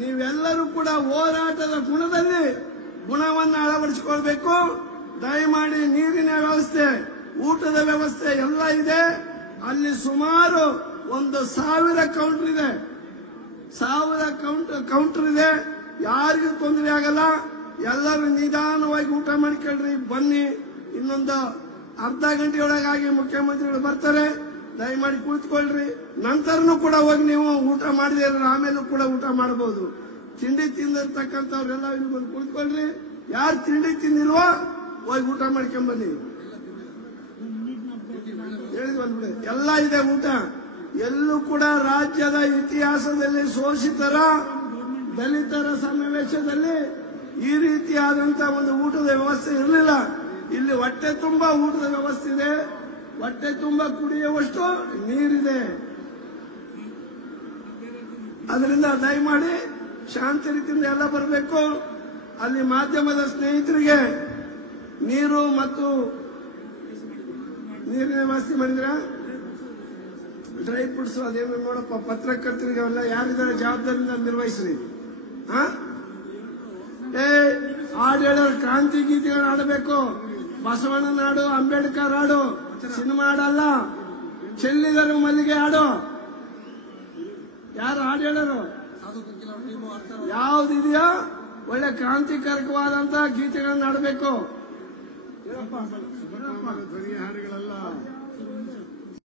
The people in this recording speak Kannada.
ನೀವೆಲ್ಲರೂ ಕೂಡ ಹೋರಾಟದ ಗುಣವನ್ನು ಅಳವಡಿಸಿಕೊಳ್ಬೇಕು. ದಯಮಾಡಿ ನೀರಿನ ವ್ಯವಸ್ಥೆ, ಊಟದ ವ್ಯವಸ್ಥೆ ಎಲ್ಲ ಇದೆ. ಅಲ್ಲಿ ಸುಮಾರು 1,000 ಕೌಂಟರ್ ಇದೆ. 1000 ಕೌಂಟರ್ ಇದೆ. ಯಾರಿಗೂ ತೊಂದರೆ ಆಗಲ್ಲ. ಎಲ್ಲರೂ ನಿಧಾನವಾಗಿ ಊಟ ಮಾಡ್ಕೊಳ್ರಿ. ಬನ್ನಿ, ಇನ್ನೊಂದು ಅರ್ಧ ಗಂಟೆಯೊಳಗಾಗಿ ಮುಖ್ಯಮಂತ್ರಿಗಳು ಬರ್ತಾರೆ. ದಯಮಾಡಿ ಕುಳಿತುಕೊಳ್ಳ್ರಿ. ನಂತರನೂ ಕೂಡ ಹೋಗಿ ನೀವು ಊಟ ಮಾಡದೇ ಇರೋ ಆಮೇಲೂ ಕೂಡ ಊಟ ಮಾಡಬಹುದು. ತಿಂಡಿ ತಿಂದಿರ್ತಕ್ಕಂಥವ್ರೆಲ್ಲ ಇಲ್ಲಿ ಬಂದು ಕುಳಿತುಕೊಳ್ಳ್ರಿ. ಯಾರು ತಿಂಡಿ ತಿಂದಿಲ್ವೋ ಹೋಗಿ ಊಟ ಮಾಡ್ಕೊಂಡ್ ಬನ್ನಿ. ಹೇಳಿದ್ವಲ್ಬಿಡಿ, ಎಲ್ಲ ಇದೆ ಊಟ. ಎಲ್ಲೂ ಕೂಡ ರಾಜ್ಯದ ಇತಿಹಾಸದಲ್ಲಿ ಶೋಷಿತರ, ದಲಿತರ ಸಮಾವೇಶದಲ್ಲಿ ಈ ರೀತಿಯಾದಂತಹ ಒಂದು ಊಟದ ವ್ಯವಸ್ಥೆ ಇರಲಿಲ್ಲ. ಇಲ್ಲಿ ಹೊಟ್ಟೆ ತುಂಬಾ ಊಟದ ವ್ಯವಸ್ಥೆ ಇದೆ. ಹೊಟ್ಟೆ ತುಂಬಾ ಕುಡಿಯುವಷ್ಟು ನೀರಿದೆ. ಅದರಿಂದ ದಯಮಾಡಿ ಶಾಂತಿ ರೀತಿಯಿಂದ ಎಲ್ಲ ಬರಬೇಕು. ಅಲ್ಲಿ ಮಾಧ್ಯಮದ ಸ್ನೇಹಿತರಿಗೆ ನೀರು ಮತ್ತು ನೀರಿನ ವ್ಯವಸ್ಥೆ ಮಾಡಿದ್ರ, ಡ್ರೈ ಫ್ರೂಟ್ಸ್ ಅದೇನು ನೋಡಪ್ಪ, ಪತ್ರಕರ್ತರಿಗೆ ಅವೆಲ್ಲ ಯಾರಿದ್ದಾರೆ ಜವಾಬ್ದಾರಿಯಿಂದ ನಿರ್ವಹಿಸ್ರಿ. ಹಾಡು ಹೇಳೋರು ಕ್ರಾಂತಿ ಗೀತೆಗಳು ಆಡಬೇಕು. ಬಸವಣ್ಣನ ಹಾಡು, ಅಂಬೇಡ್ಕರ್ ಹಾಡು, ಸಿನಿಮಾ ಹಾಡಲ್ಲ. ಚೆಲ್ಲಿದರು ಮಲ್ಲಿಗೆ ಹಾಡು. ಯಾರು ಹಾಡು ಹೇಳೋರು ಯಾವ್ದಿದೆಯೋ ಒಳ್ಳೆ ಕ್ರಾಂತಿಕಾರಕವಾದಂತಹ ಗೀತೆಗಳನ್ನ ಆಡಬೇಕು. ಹಾಡುಗಳೆಲ್ಲ